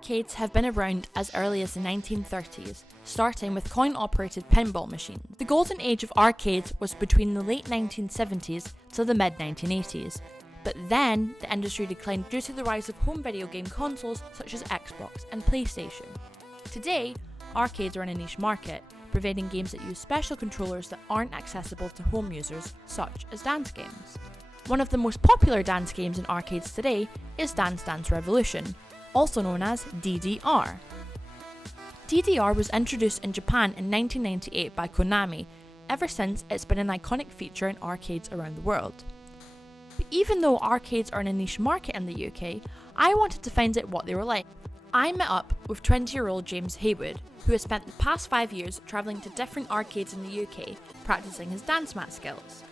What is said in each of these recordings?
Arcades have been around as early as the 1930s, starting with coin-operated pinball machines. The golden age of arcades was between the late 1970s to the mid-1980s, but then the industry declined due to the rise of home video game consoles such as Xbox and PlayStation. Today, arcades are in a niche market, providing games that use special controllers that aren't accessible to home users, such as dance games. One of the most popular dance games in arcades today is Dance Dance Revolution, also known as DDR. DDR was introduced in Japan in 1998 by Konami. Ever since, it's been an iconic feature in arcades around the world. But even though arcades are in a niche market in the UK, I wanted to find out what they were like. I met up with 20-year-old James Hayward, who has spent the past 5 years travelling to different arcades in the UK, practising his dance mat skills.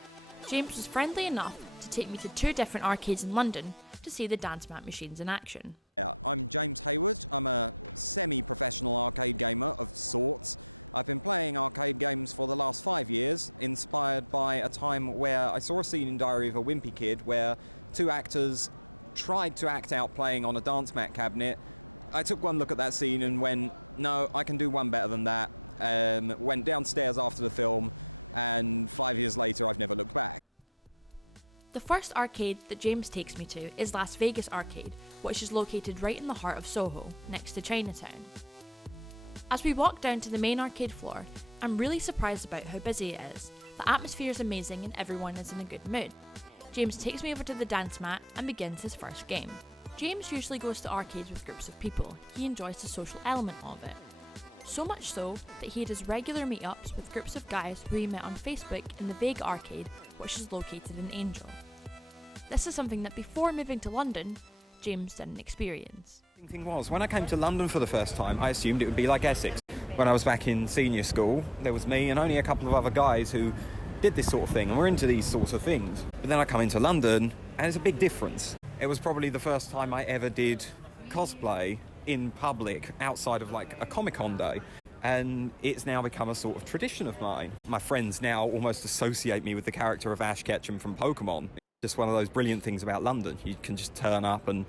James was friendly enough to take me to 2 different arcades in London to see the dance mat machines in action. Yeah, I'm James Hayward. I'm a semi-professional arcade gamer of sorts. I've been playing arcade games for the last 5 years, inspired by a time where I saw a scene in Diary of a Wimpy Kid where 2 actors tried to act out playing on a dance mat cabinet. I took one look at that scene and went, no, I can do one better than that. Went downstairs after the film, and 5 years later I've never looked back. The first arcade that James takes me to is Las Vegas Arcade, which is located right in the heart of Soho, next to Chinatown. As we walk down to the main arcade floor, I'm really surprised about how busy it is. The atmosphere is amazing and everyone is in a good mood. James takes me over to the dance mat and begins his first game. James usually goes to arcades with groups of people. He enjoys the social element of it. So much so that he does regular meetups with groups of guys who he met on Facebook in the Vega Arcade, which is located in Angel. This is something that before moving to London, James didn't experience. The thing was, when I came to London for the first time, I assumed it would be like Essex. When I was back in senior school, there was me and only a couple of other guys who did this sort of thing, and we're into these sorts of things. But then I come into London, and it's a big difference. It was probably the first time I ever did cosplay in public outside of like a Comic-Con day, and it's now become a sort of tradition of mine. My friends now almost associate me with the character of Ash Ketchum from Pokemon. Just one of those brilliant things about London. You can just turn up and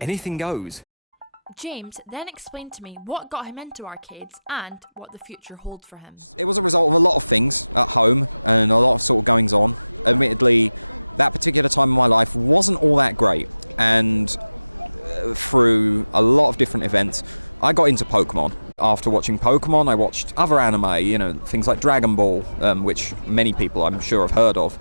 anything goes. James then explained to me what got him into arcades and what the future holds for him. It was a result of a lot of things at home and a lot of sort of goings on. Admittedly, that particular time in my life wasn't all that great, and through a lot of different events, I got into Pokemon. After watching Pokemon, I watched other anime, things like Dragon Ball, which many people I'm sure have heard of.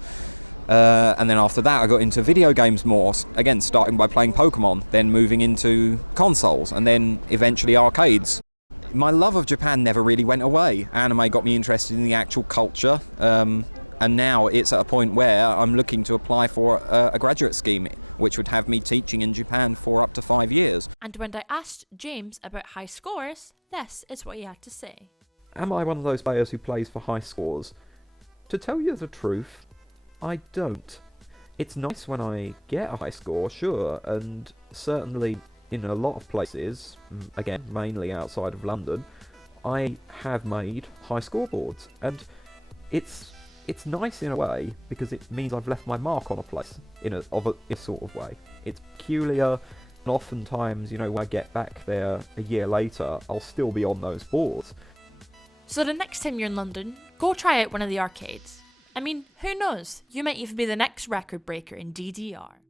And then after that I got into video games more, again starting by playing Pokemon, then moving into consoles, and then eventually arcades. My love of Japan never really went away. Anime got me interested in the actual culture, and now it's at a point where I'm looking to apply for a graduate scheme, which would have me teaching in Japan for up to 5 years. And when I asked James about high scores, this is what he had to say. Am I one of those players who plays for high scores? To tell you the truth, I don't. It's nice when I get a high score, sure, and certainly in a lot of places, again, mainly outside of London, I have made high scoreboards, and it's nice in a way because it means I've left my mark on a place in a sort of way. It's peculiar, and oftentimes, when I get back there a year later, I'll still be on those boards. So the next time you're in London, go try out one of the arcades. I mean, who knows? You might even be the next record breaker in DDR.